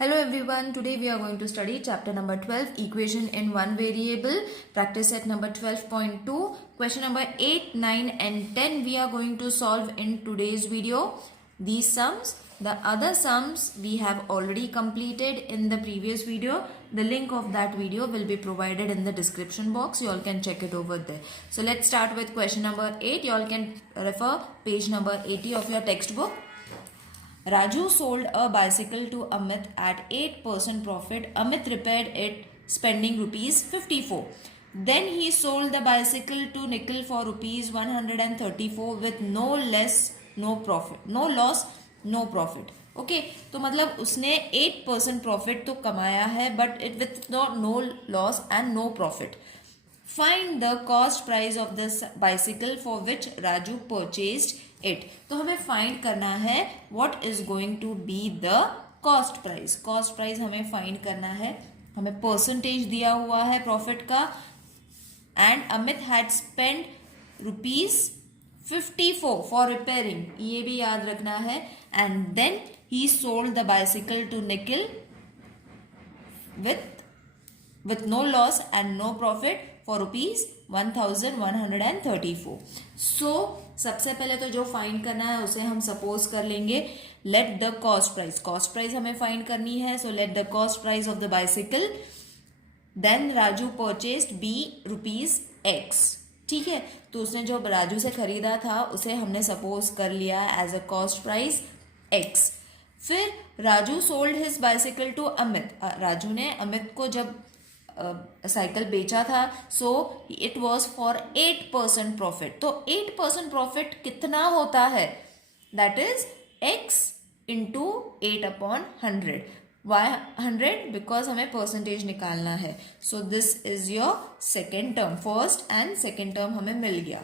Hello everyone, today we are going to study chapter number 12, equation in one variable, practice set number 12.2, question number 8, 9 and 10 we are going to solve in today's video. These sums, the other sums we have already completed in the previous video. The link of that video will be provided in the description box. You all can check it over there. So let's start with question number 8. You all can refer page number 80 of your textbook. Raju sold a bicycle to Amit at 8% profit. Amit repaired it spending rupees 54. Then he sold the bicycle to Nikhil for rupees 134 with no loss, no profit. Okay तो मतलब उसने 8% profit तो कमाया है but it with no loss and no profit. Find the cost price of the bicycle for which Raju purchased it. तो हमें find करना है what is going to be the cost price. Cost price हमें find करना है. हमें percentage दिया हुआ है प्रॉफिट का and Amit had spend rupees 54 for repairing. ये भी याद रखना है. And then he sold the bicycle to Nikhil with no loss and no profit for rupees 1134. So सबसे पहले तो जो फाइंड करना है उसे हम सपोज कर लेंगे. Let the cost price. Cost price हमें फाइंड करनी है. So let the cost price of the bicycle. Then Raju purchased B rupees x. ठीक है, तो उसने जो राजू से खरीदा था उसे हमने सपोज कर लिया as a cost price x. फिर Raju sold his bicycle to Amit. Raju ने अमित को जब साइकिल बेचा था so it was for 8% profit. तो 8% प्रॉफिट कितना होता है? That is x into 8/100. Why 100? Because हमें परसेंटेज निकालना है. So this is your second term. First and second term हमें मिल गया.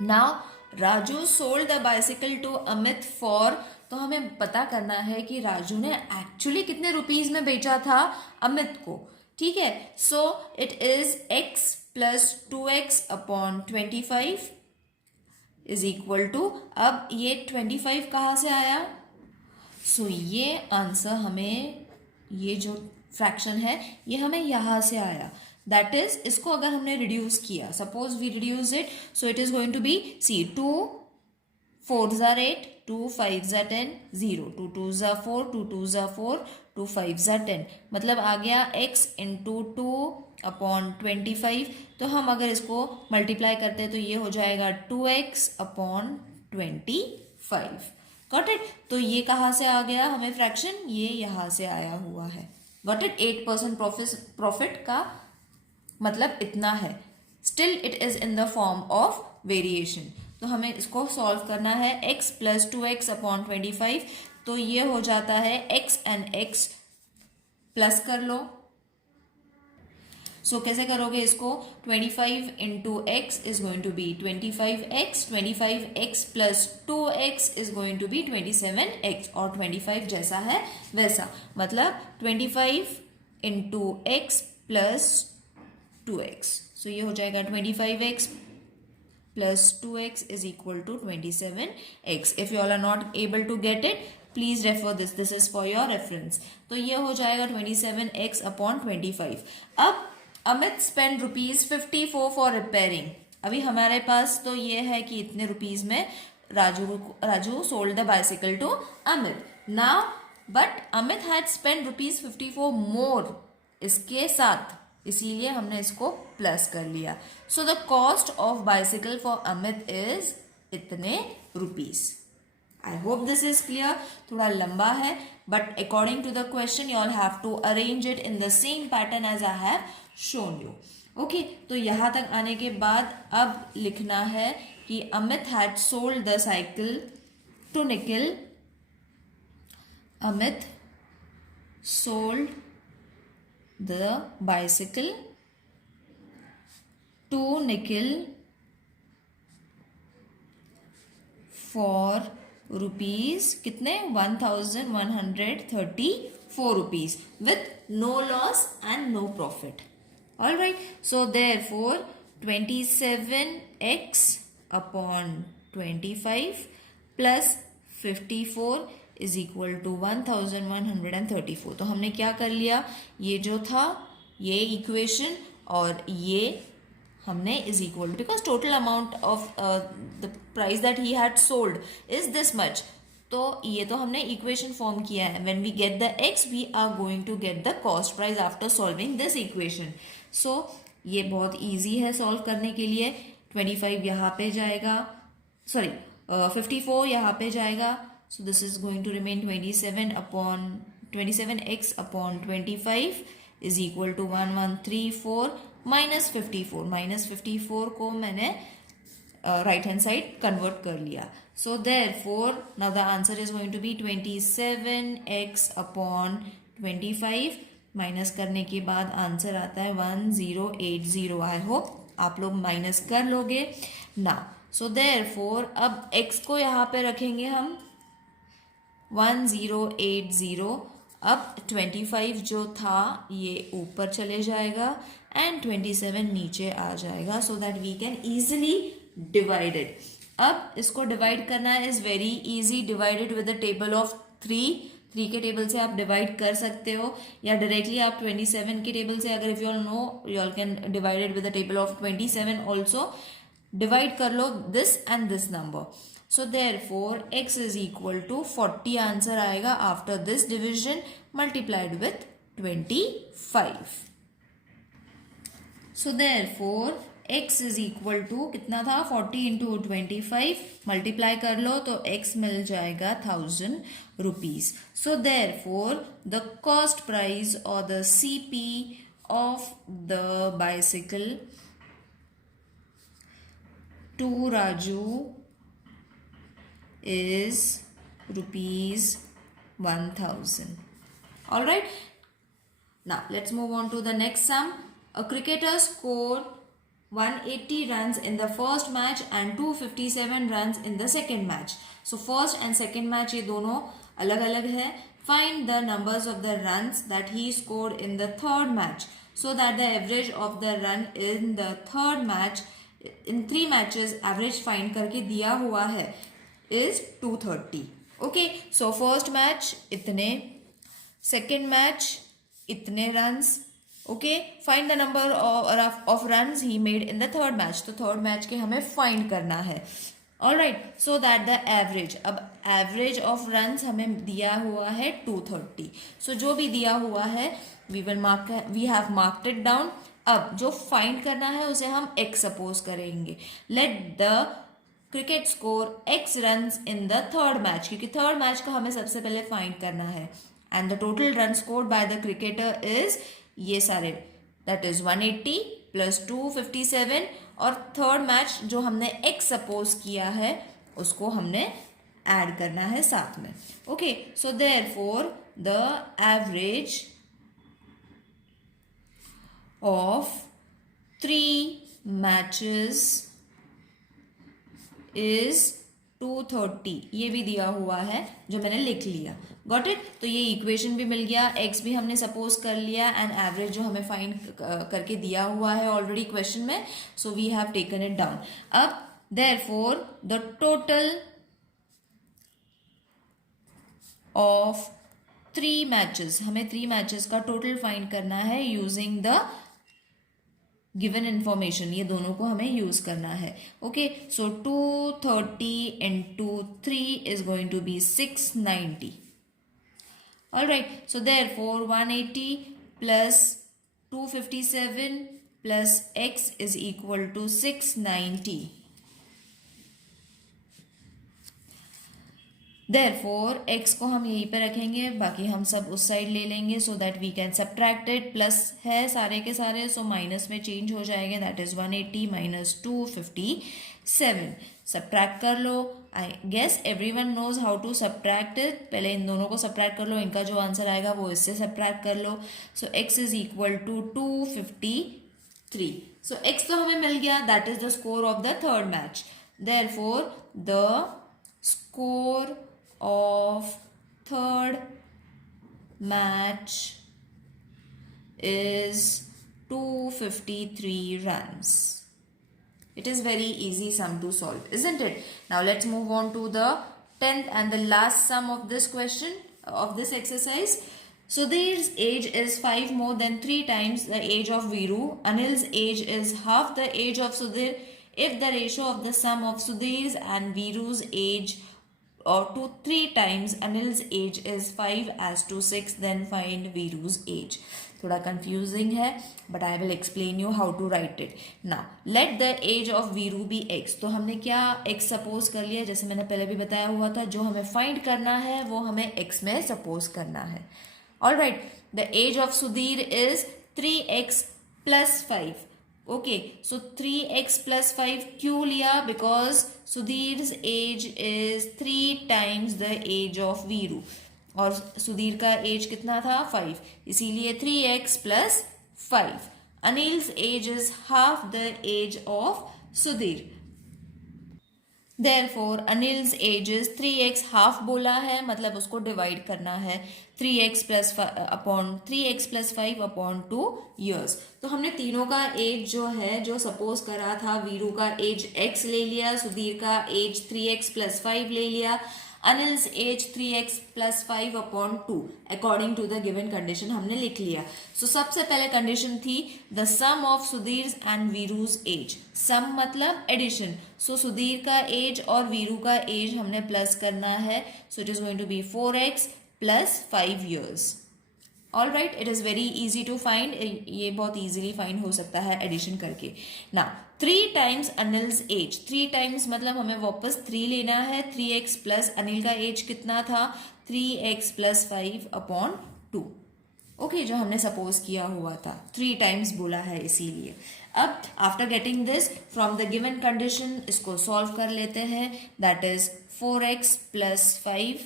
Now Raju sold the bicycle to Amit for. तो हमें पता करना है कि राजू ने एक्चुअली कितने रुपीज में बेचा था अमित को. ठीक है, so it is x plus 2x/25 is equal to. अब ये 25 कहाँ से आया? सो ये आंसर हमें, ये जो फ्रैक्शन है ये हमें यहाँ से आया. दैट इज, इसको अगर हमने रिड्यूस किया, suppose we reduce it, so it is going to be C 2 4s are 8, 2 5s are 10, 0, 2 2s are 4, 2 2s are 4, 2 5s are 10. मतलब आ गया x इंटू 2/25. तो हम अगर इसको मल्टीप्लाई करते हैं तो ये हो जाएगा 2x/25. Got it. तो ये कहाँ से आ गया हमें फ्रैक्शन? ये यहाँ से आया हुआ है. Got it. 8% प्रॉफिट का मतलब इतना है. Still it is in the form of variation. तो हमें इसको सॉल्व करना है. x plus 2x/25. तो ये हो जाता है x एंड x प्लस कर लो. सो कैसे करोगे इसको? 25 into x is going to be 25x. 25x plus 2x is going to be 27x. और 25 जैसा है वैसा, मतलब 25 इंटू एक्स प्लस 2x. सो ये हो जाएगा 25x plus 2x is equal to 27x. If you all are not able to get it, please refer this. This is for your reference. तो ये हो जाएगा 27x/25. अब Amit spend rupees 54 for repairing. अभी हमारे पास तो ये है कि इतने रुपीज में Raju sold the bicycle to Amit. Now, but Amit had spent rupees 54 more इसके साथ, इसीलिए हमने इसको प्लस कर लिया. So the cost of bicycle for Amit is इतने rupees. I hope this is clear. थोड़ा लंबा है but according to the question you all have to arrange it in the same pattern as I have shown you. Okay, तो यहां तक आने के बाद अब लिखना है कि Amit had sold the cycle to Nikhil. Amit sold the bicycle to Nikhil for rupees कितने? 1134 rupees with no loss and no profit. All right, so therefore 27x/25 plus 54 is equal to 1134। तो हमने क्या कर लिया, ये जो था ये इक्वेशन और ये हमने is equal, because total amount of the price that he had sold is this much, तो ये तो हमने इक्वेशन फॉर्म किया है. When we get the x we are going to get the cost price after solving this equation. So ये बहुत easy है solve करने के लिए. 25 यहाँ पे जाएगा, सॉरी 54 यहाँ पे जाएगा. So this is going to remain 27x upon 25 is equal to 1134 minus 54. Minus 54 को मैंने राइट हैंड साइड कन्वर्ट कर लिया. So therefore now the answer is going to be 27x upon 25 minus करने के बाद आंसर आता है 1080. आई होप आप लोग माइनस कर लोगे ना. सो therefore अब x को यहाँ पे रखेंगे हम 1080. अब 25 जो था ये ऊपर चले जाएगा एंड 27 नीचे आ जाएगा, so that we can easily divide it. अब इसको डिवाइड करना is very easy. Divided with the table of 3 के टेबल से आप डिवाइड कर सकते हो, या डायरेक्टली आप 27 के टेबल से, अगर if you all know you all can divided with the table of 27 also. Divide कर लो this and this number. So therefore x is equal to 40 answer आएगा after this division multiplied with 25. So therefore x is equal to कितना था, 40 into 25 multiply कर लो तो x मिल जाएगा 1000 rupees. So therefore the cost price और the CP of the bicycle to Raju is rupees 1000. All right. Now let's move on to the next sum. A cricketer scored 180 runs in the first match and 257 runs in the second match. So first and second match ये दोनों अलग अलग है. Find the numbers of the runs that he scored in the third match so that the average of the run in the third match in 3 matches average find करके दिया हुआ है is 230. Okay, so first match इतने, second match इतने runs. Okay, find the number of runs he made in the third match. तो third match के हमें find करना है. Alright, so that the average, अब average of runs हमें दिया हुआ है 230. So जो भी दिया हुआ है we have marked it down. अब जो find करना है उसे हम x suppose करेंगे. Let the cricket score x runs in the third match, क्योंकि थर्ड मैच का हमें सबसे पहले फाइंड करना है. And the total run scored by the cricketer is ये सारे, दैट इज 180 प्लस 257, और थर्ड मैच जो हमने x सपोज किया है उसको हमने ऐड करना है साथ में. Okay, so therefore the average of 3 matches is 230. ये भी दिया हुआ है जो मैंने लिख लिया. Got it. तो ये इक्वेशन भी मिल गया, x भी हमने सपोज कर लिया एंड एवरेज जो हमें फाइंड करके दिया हुआ है ऑलरेडी क्वेश्चन में, so we have taken it down. अब therefore the total of 3 matches, हमें 3 मैचेस का टोटल फाइंड करना है यूजिंग द गिवन इंफॉर्मेशन. ये दोनों को हमें यूज करना है. Okay, so 230 into 3 is going to be 690. Alright, so therefore 180 plus 257 plus x is equal to 690. Therefore x को हम यहीं पे रखेंगे, बाकी हम सब उस साइड ले लेंगे so that we can subtract it. Plus है सारे के सारे, सो माइनस में चेंज हो जाएंगे. That is 180 minus 257. सब्ट्रैक्ट कर लो. I guess everyone knows how to subtract it. पहले इन दोनों को सब्ट्रैक्ट कर लो, इनका जो आंसर आएगा वो इससे सब्ट्रैक्ट कर लो. So x is equal to 253. So x तो हमें मिल गया, that is the score of the third match. Therefore the score of third match is 253 runs. It is very easy sum to solve, isn't it? Now let's move on to the 10th and the last sum of this question, of this exercise. Sudhir's age is 5 more than 3 times the age of Viru. Anil's age is half the age of Sudhir. If the ratio of the sum of Sudhir's and Viru's age or to 3 times Anil's age is 5 as to 6, then find Viru's age. थोड़ा confusing है, but I will explain you how to write it. ना let the age of Viru be x. तो हमने क्या x suppose कर लिया, जैसे मैंने पहले भी बताया हुआ था, जो हमें फाइंड करना है वो हमें एक्स में सपोज करना है. All right, the age of Sudhir is 3x plus 5. Okay, so 3x plus 5 क्यों लिया? Because Sudhir's age is 3 times the age of Viru, और सुधीर का एज कितना था? 5, इसीलिए 3x plus 5. Anil's age is half the age of Sudhir, therefore Anil's age is 3x. Half बोला है मतलब उसको डिवाइड करना है 3x प्लस 5 अपॉन 2 ईयर्स. तो हमने तीनों का एज जो है, जो सपोज करा था, वीरू का एज x ले लिया, सुधीर का एज 3x प्लस 5 ले लिया, Anil's age 3x plus 5 upon 2 according to the given condition हमने लिख लिया. सो सबसे पहले कंडीशन थी the sum of Sudhir and Viru's age. Sum मतलब एडिशन. सो सुधीर का एज और वीरू का एज हमने प्लस करना है. So it is going to be 4x plus 5 years. All right, it is very easy to find. ये बहुत इजीली फाइंड हो सकता है एडिशन करके. ना 3 टाइम्स अनिल्स एज. 3 टाइम्स मतलब हमें वापस 3 लेना है. 3x प्लस अनिल का एज कितना था? 3x plus 5 upon 2. ओके, जो हमने सपोज किया हुआ था. 3 टाइम्स बोला है इसीलिए. अब after getting this from the given condition, इसको सॉल्व कर लेते हैं. That is 4x plus 5.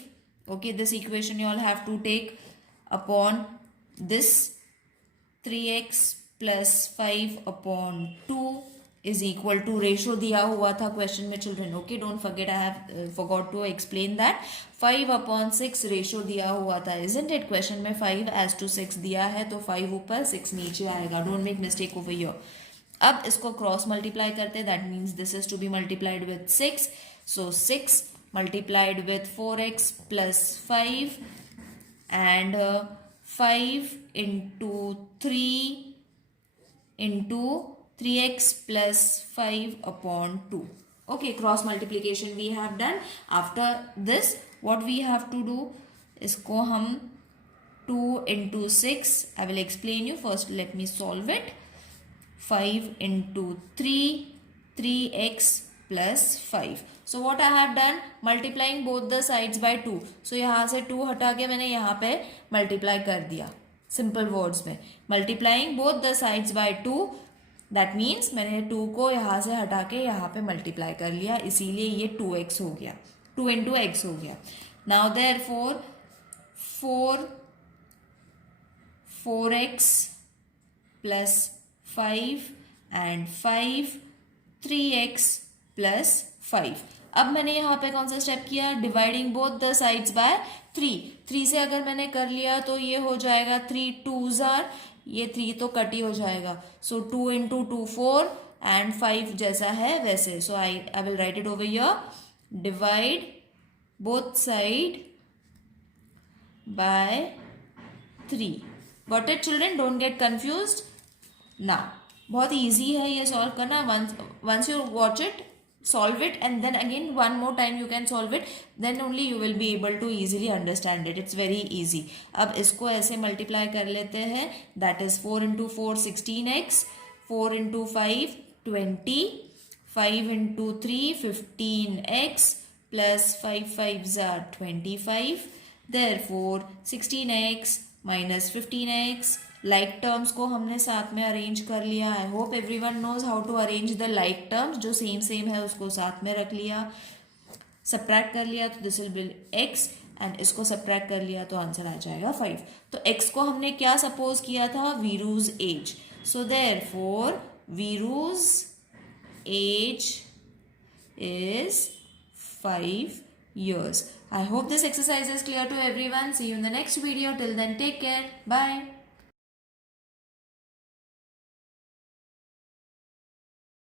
Okay, this equation you all have to take upon this 3x plus 5 upon 2 is equal to, ratio दिया हुआ था क्वेश्चन में children. Okay, don't forget, I have forgot to explain that. 5 upon 6 ratio दिया हुआ था, isn't it? Question में 5 as to 6 दिया है, तो 5 ऊपर 6 नीचे आएगा. Don't make mistake over here. अब इसको क्रॉस मल्टीप्लाई करते हैं. That means this is to be multiplied with 6. So 6 multiplied with 4x plus 5 and 5 into 3 into 3x plus 5 upon 2. Okay, cross multiplication we have done. After this, what we have to do? इसको हम 2 into 6, I will explain you. First, let me solve it. 5 into 3, 3x plus 5. So what I have done? Multiplying both the sides by 2. So यहाँ से 2 हटा के मैंने यहाँ पे multiply कर दिया. Simple words में multiplying both the sides by 2. That means मैंने 2 को यहाँ से हटा के यहाँ पे multiply कर लिया, इसीलिए ये 2x हो गया. 2 into x हो गया. Now therefore 4x plus 5 and 5 3x plus 5. अब मैंने यहाँ पे कौन सा स्टेप किया? Dividing both the sides by 3. 3 से अगर मैंने कर लिया तो ये हो जाएगा 3 2s आर, ये 3 तो कट ही हो जाएगा. सो 2 into 2 4 एंड 5 जैसा है वैसे. So I will write it over here. Divide both side by 3. Got it children? Don't get confused. Now बहुत इजी है ये सॉल्व करना. Once you watch it, solve it, and then again one more time you can solve it, then only you will be able to easily understand it. It's very easy. अब इसको ऐसे multiply कर लेते हैं. That is 4 into 4 16x, 4 into 5 20, 5 into 3 15x plus 5 5s are 25. Therefore 16x minus 15x. Like terms को हमने साथ में अरेंज कर लिया. I hope everyone knows how to arrange the like terms. जो सेम है उसको साथ में रख लिया. सब्ट्रैक्ट कर लिया तो this will be x, and इसको सब्ट्रैक्ट कर लिया तो आंसर आ जाएगा 5. तो x को हमने क्या सपोज किया था? Viru's age. So therefore Viru's age is 5 years. I hope this exercise is clear to everyone. See you in the next video. Till then, take care. Bye.